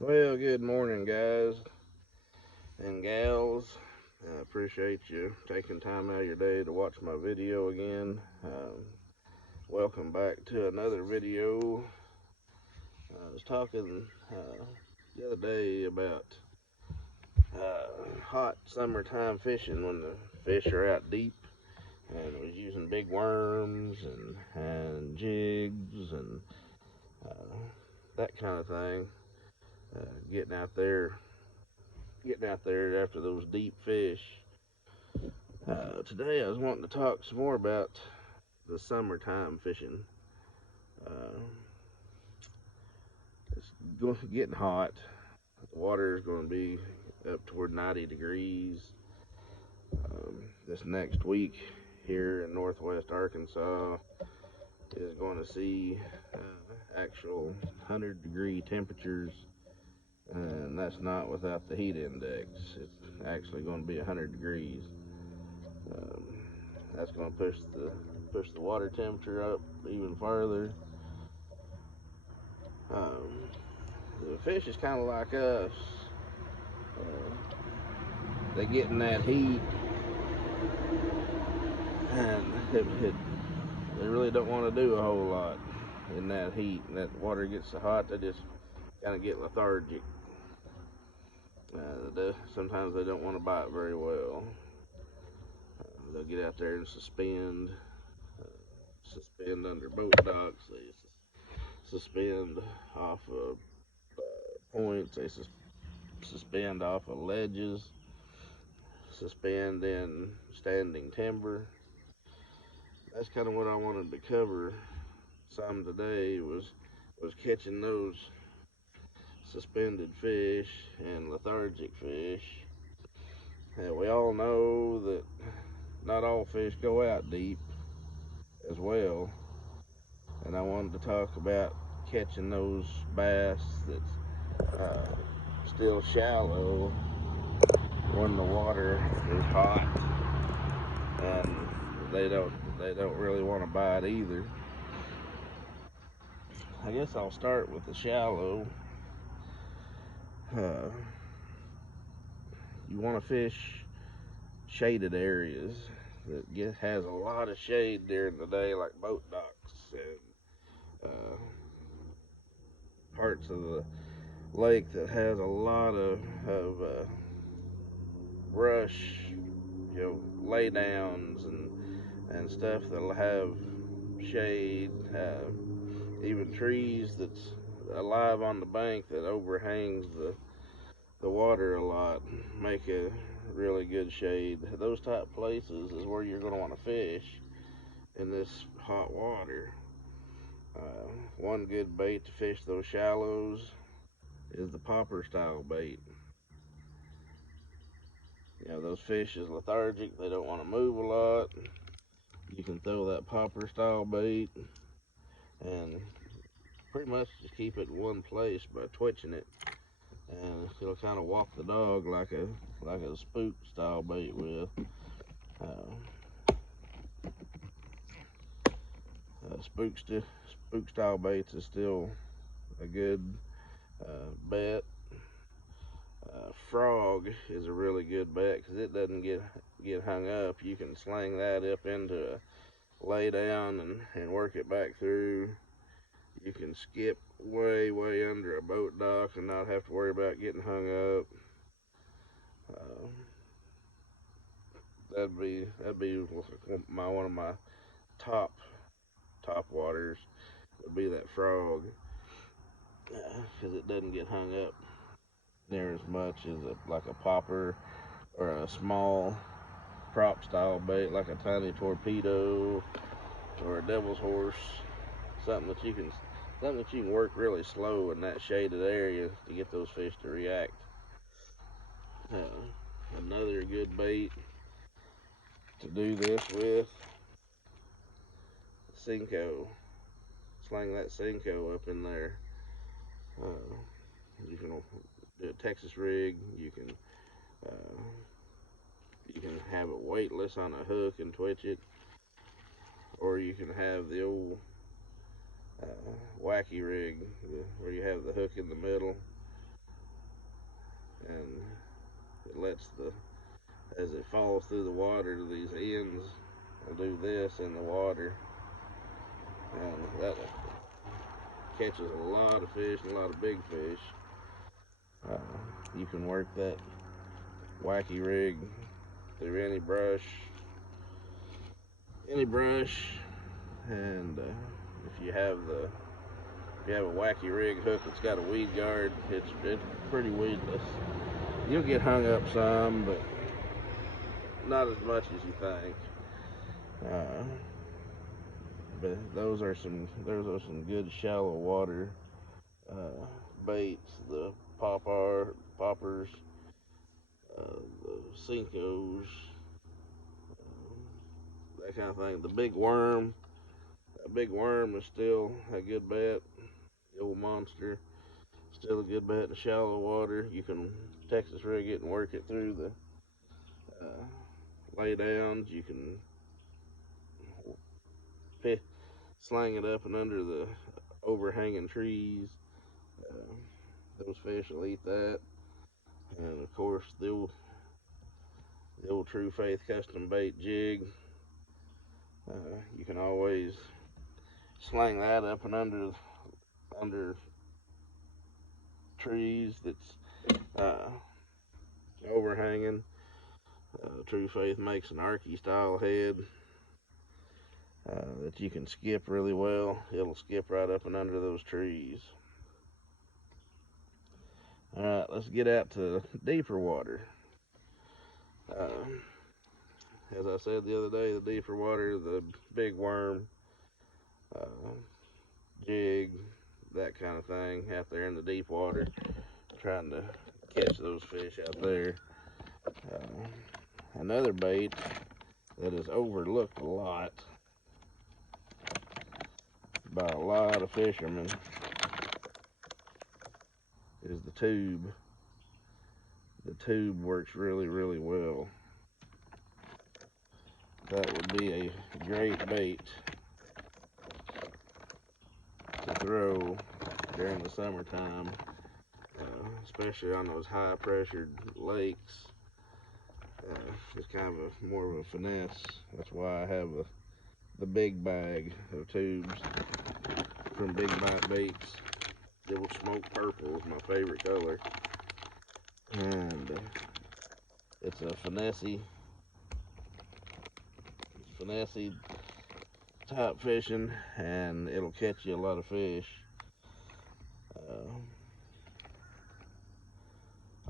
Well, good morning, guys and gals. I appreciate you taking time out of your day to watch my video again. Welcome back to another video. I was talking the other day about hot summertime fishing when the fish are out deep, and was using big worms and jigs and uh, that kind of thing. Uh, getting out there, getting out there after those deep fish. Today I was wanting to talk some more about the summertime fishing. Uh, it's getting hot. The water is going to be up toward 90 degrees this next week here in northwest Arkansas is going to see actual 100-degree temperatures, and that's not without the heat index. It's actually going to be 100 degrees. Um, that's going to push the water temperature up even farther. Um, the fish is kind of like us. They get in that heat, and they really don't want to do a whole lot in that heat. And that water gets so hot, they just kind of get lethargic. Sometimes they don't want to bite very well. They'll get out there and suspend under boat docks. They suspend off of points. They suspend off of ledges. Suspend in standing timber. That's kind of what I wanted to cover some today was catching those suspended fish and lethargic fish. And we all know that not all fish go out deep as well. And I wanted to talk about catching those bass that's still shallow when the water is hot and they don't they don't really want to bite either. I guess I'll start with the shallow. Uh, you want to fish shaded areas that has a lot of shade during the day, like boat docks and parts of the lake that has a lot of brush, lay downs and stuff that'll have shade. Even trees that's alive on the bank that overhangs the water a lot make a really good shade. Those type places is where you're going to want to fish in this hot water. One good bait to fish those shallows is the popper style bait. Those fish is lethargic, they don't want to move a lot. You can throw that popper style bait and pretty much just keep it in one place by twitching it, and it'll kind of walk the dog like a spook style bait will. Spook style baits is still a good bet. Frog is a really good bet because it doesn't get hung up. You can sling that up into a lay down and work it back through. You can skip way under a boat dock and not have to worry about getting hung up. Uh, that'd be one of my top waters would be that frog because it doesn't get hung up near as much as like a popper or a small prop style bait like a tiny torpedo or a devil's horse. Something that you can work really slow in that shaded area to get those fish to react. Another good bait to do this with, Cinco. Sling that Cinco up in there. Uh, you can do a Texas rig. Uh, you can have it weightless on a hook and twitch it, or you can have the old wacky rig where you have the hook in the middle and it lets as it falls through the water, these ends will do this in the water, and that catches a lot of fish and a lot of big fish. Uh, you can work that wacky rig through any brush, and if you have a wacky rig hook that's got a weed guard, it's pretty weedless. You'll get hung up some, but not as much as you think. Uh, but those are some good shallow water baits. The poppers, the Cincos, that kind of thing. That big worm is still a good bet. The old monster, still a good bet in shallow water. You can Texas rig it and work it through the lay downs. You can slang it up and under the overhanging trees. Uh, those fish will eat that. And of course, the old True Faith custom bait jig. You can always slang that up and under trees that's overhanging. True Faith makes an Arky style head that you can skip really well. It'll skip right up and under those trees. Alright, let's get out to deeper water. As I said the other day, the deeper water, the big worm, uh, jig, that kind of thing, out there in the deep water, trying to catch those fish out there. Another bait that is overlooked a lot by a lot of fishermen is the tube. The tube works really, really well. That would be a great bait to throw during the summertime, especially on those high pressured lakes. It's kind of more of a finesse. That's why I have the big bag of tubes from Big Bite Baits. The old smoke purple is my favorite color, and it's a finessey type fishing, and it'll catch you a lot of fish.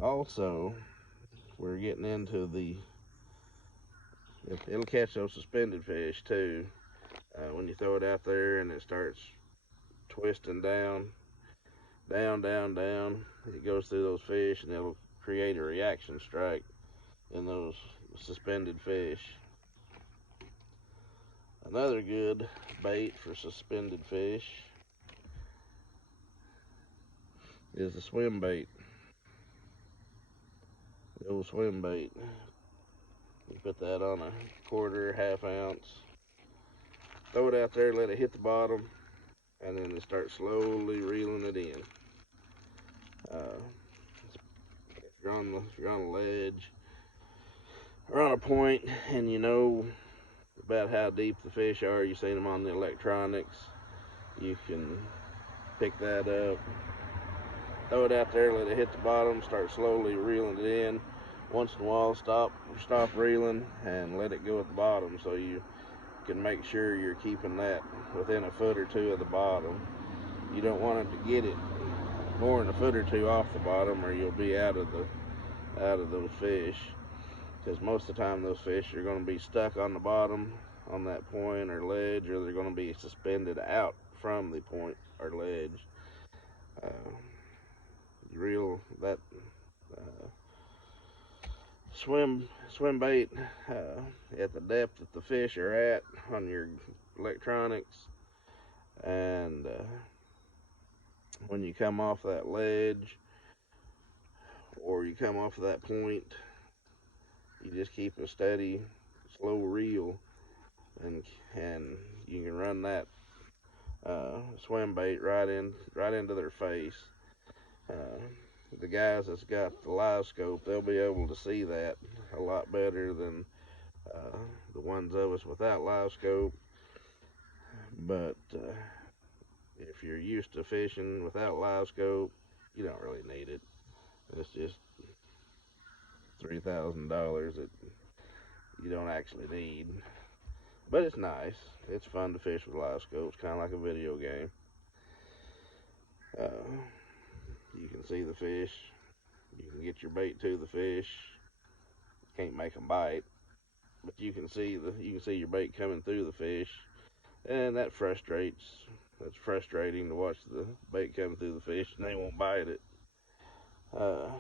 Also, we're getting into it'll catch those suspended fish too. When you throw it out there and it starts twisting down, it goes through those fish and it'll create a reaction strike in those suspended fish. Another good bait for suspended fish is the swim bait. The old swim bait. You put that on a quarter, half ounce, throw it out there, let it hit the bottom, and then start slowly reeling it in. If you're on a ledge or on a point and you know about how deep the fish are, you've seen them on the electronics, you can pick that up, throw it out there, let it hit the bottom, start slowly reeling it in. Once in a while, stop reeling and let it go at the bottom, so you can make sure you're keeping that within a foot or two of the bottom. You don't want it to get it more than a foot or two off the bottom, or you'll be out of those fish. Because most of the time those fish are going to be stuck on the bottom on that point or ledge, or they're going to be suspended out from the point or ledge. Reel that swim bait at the depth that the fish are at on your electronics, and when you come off that ledge or you come off that point, you just keep a steady, slow reel, and you can run that swim bait right into their face. the guys that's got the live scope, they'll be able to see that a lot better than the ones of us without live scope. But if you're used to fishing without live scope, you don't really need it. It's just $3,000 that you don't actually need. But it's nice. It's fun to fish with live scope. It's kind of like a video game. You can see the fish. You can get your bait to the fish. Can't make them bite, but you can see your bait coming through the fish, and that frustrates. That's frustrating to watch the bait come through the fish and they won't bite it. But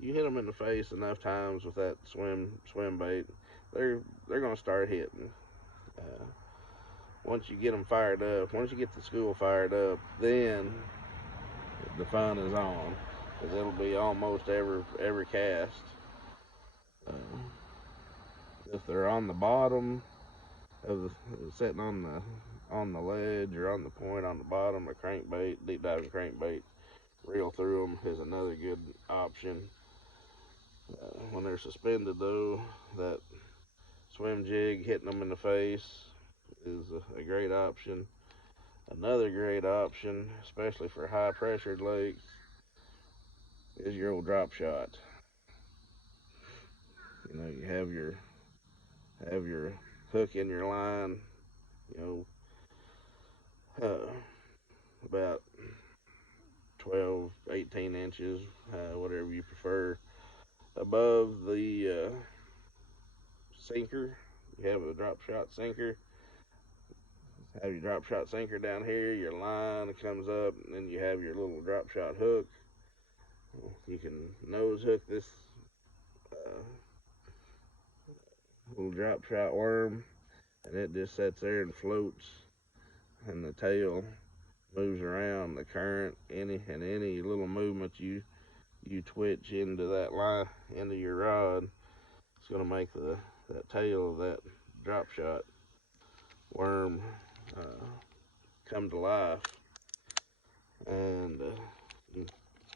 you hit them in the face enough times with that swim bait, they're gonna start hitting. Uh, Once you get them fired up, once you get the school fired up, then the fun is on, because it'll be almost every cast. Uh, if they're on the bottom of the sitting on the ledge or on the point on the bottom, a crankbait, deep diving crankbait, reel through them is another good option. When they're suspended though, that swim jig hitting them in the face is a great option. Another great option, especially for high pressured lakes, is your old drop shot. You know, you have your hook in your line, you know, about 12, 18 inches, whatever you prefer, above the sinker. You have a drop shot sinker. Have your drop shot sinker down here, your line comes up, and then you have your little drop shot hook. You can nose hook this uh, little drop shot worm, and it just sits there and floats, and the tail moves around the current. Any little movement you twitch into that line, into your rod, it's gonna make that tail of that drop shot worm come to life, and you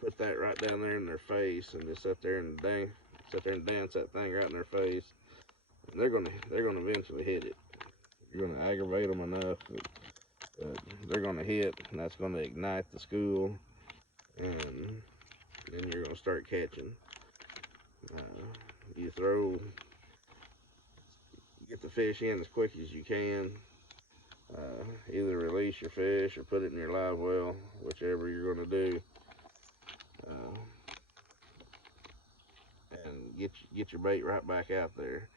put that right down there in their face, and just sit there and dance that thing right in their face, and they're gonna eventually hit it. You're gonna aggravate them enough that they're gonna hit, and that's gonna ignite the school, and then you're gonna start catching. You get the fish in as quick as you can. Either release your fish or put it in your live well, whichever you're going to do. And get your bait right back out there.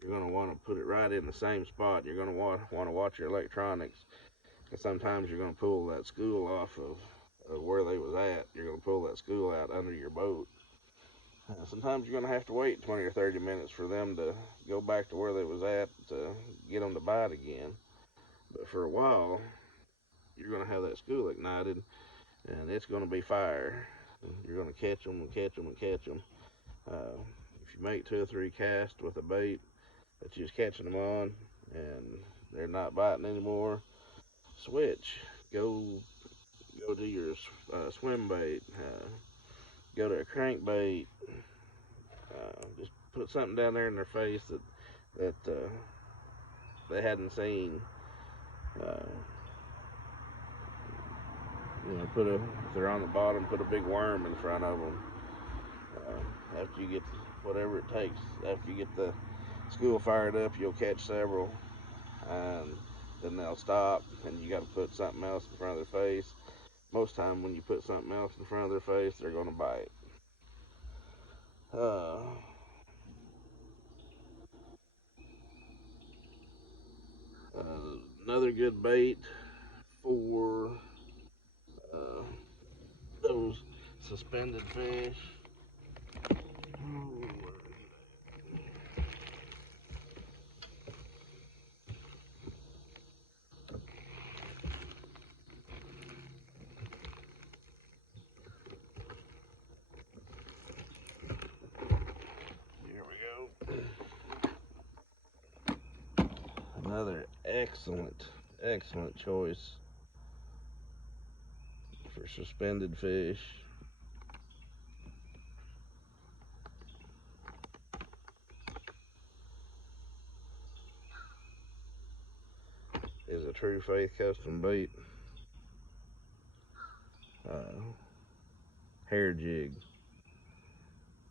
You're going to want to put it right in the same spot. You're going to want to watch your electronics. And sometimes you're going to pull that school off of where they was at. You're going to pull that school out under your boat. Sometimes you're going to have to wait 20 or 30 minutes for them to go back to where they was at to get them to bite again. But for a while, you're going to have that school ignited, and it's going to be fire. You're going to catch them and catch them and catch them. If you make 2 or 3 casts with a bait that you're just catching them on, and they're not biting anymore, switch. Go to your swim bait. Go to a crankbait. Just put something down there in their face that they hadn't seen. If they're on the bottom, put a big worm in front of them. After you get whatever it takes, after you get the school fired up, you'll catch several, and then they'll stop, and you got to put something else in front of their face. Most time, when you put something else in front of their face, they're going to bite. Another good bait for those suspended fish. Here we go. Another excellent choice for suspended fish. Is a True Faith custom bait. Hair jig.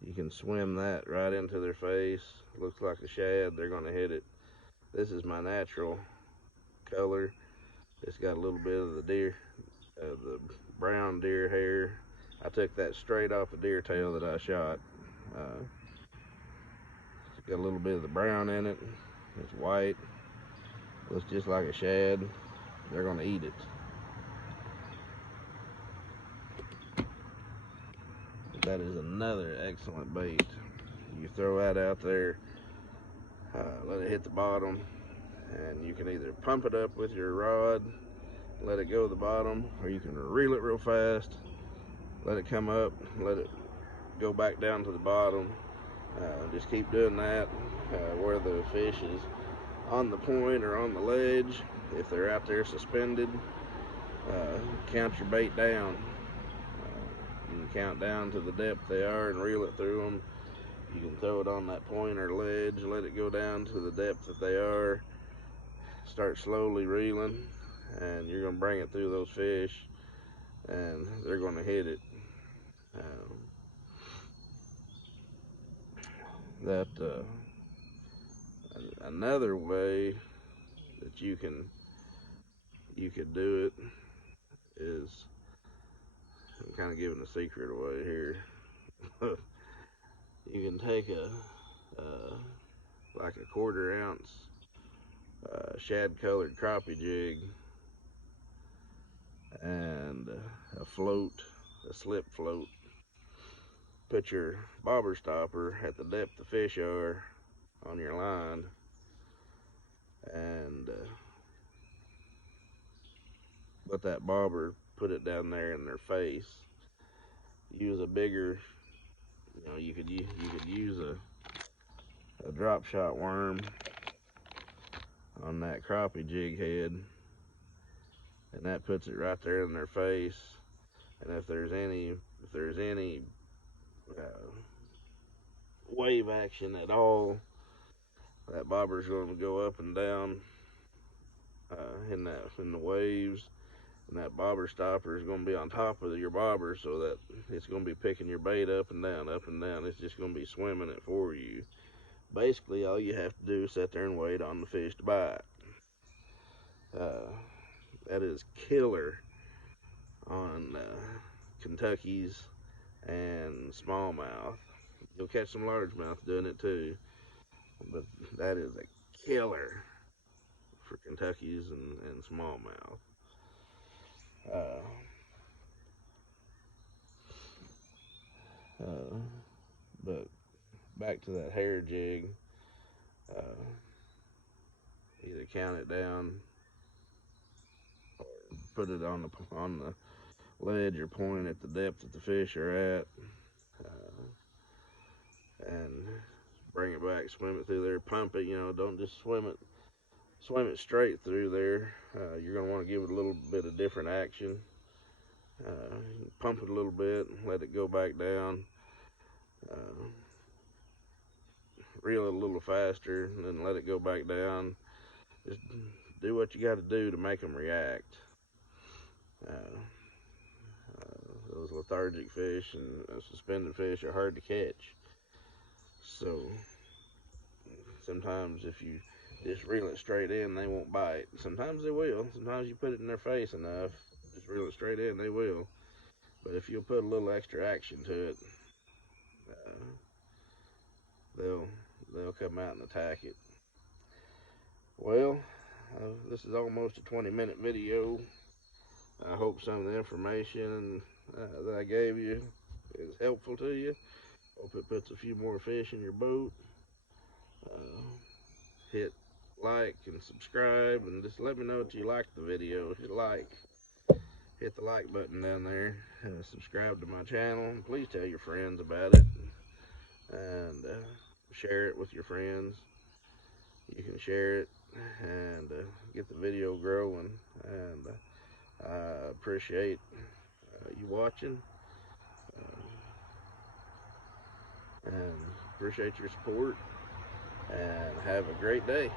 You can swim that right into their face. Looks like a shad. They're going to hit it. This is my natural color. It's got a little bit of the brown deer hair. I took that straight off a deer tail that I shot. It's got a little bit of the brown in it. It's white. Looks just like a shad. They're going to eat it. That is another excellent bait. You throw that out there, let it hit the bottom, and you can either pump it up with your rod, let it go to the bottom, or you can reel it real fast, let it come up, let it go back down to the bottom. Just keep doing that where the fish is on the point or on the ledge. If they're out there suspended, count your bait down. You can count down to the depth they are and reel it through them. You can throw it on that point or ledge, let it go down to the depth that they are, start slowly reeling, and you're going to bring it through those fish, and they're going to hit it. Another way that you could do it is, I'm kind of giving a secret away here. You can take like a 1/4 ounce shad colored crappie jig and a float, a slip float. Put your bobber stopper at the depth the fish are on your line, and let that bobber put it down there in their face. Use a bigger, you could use a drop shot worm on that crappie jig head, and that puts it right there in their face. And if there's any wave action at all, that bobber's going to go up and down in the waves, and that bobber stopper is going to be on top of your bobber, so that it's going to be picking your bait up and down, up and down. It's just going to be swimming it for you. Basically, all you have to do is sit there and wait on the fish to bite. That is killer on Kentuckies and smallmouth. You'll catch some largemouth doing it too, but that is a killer for Kentuckies and smallmouth. But back to that hair jig, either count it down or put it on the ledge or point at the depth that the fish are at, and bring it back, swim it through there, pump it. Don't just swim it straight through there. You're going to want to give it a little bit of different action. Pump it a little bit, let it go back down, reel it a little faster, and then let it go back down. Just do what you got to do to make them react. Those lethargic fish and suspended fish are hard to catch. So sometimes if you just reel it straight in, they won't bite. Sometimes they will. Sometimes you put it in their face enough, just reel it straight in, they will. But if you'll put a little extra action to it, they'll come out and attack it. Well, this is almost a 20-minute video. I hope some of the information that I gave you is helpful to you. Hope it puts a few more fish in your boat. Hit like and subscribe, and just let me know that you liked the video. Hit the like button down there, subscribe to my channel, and please tell your friends about it, and share it with your friends. You can share it and get the video growing, and I appreciate you watching, and appreciate your support. And have a great day.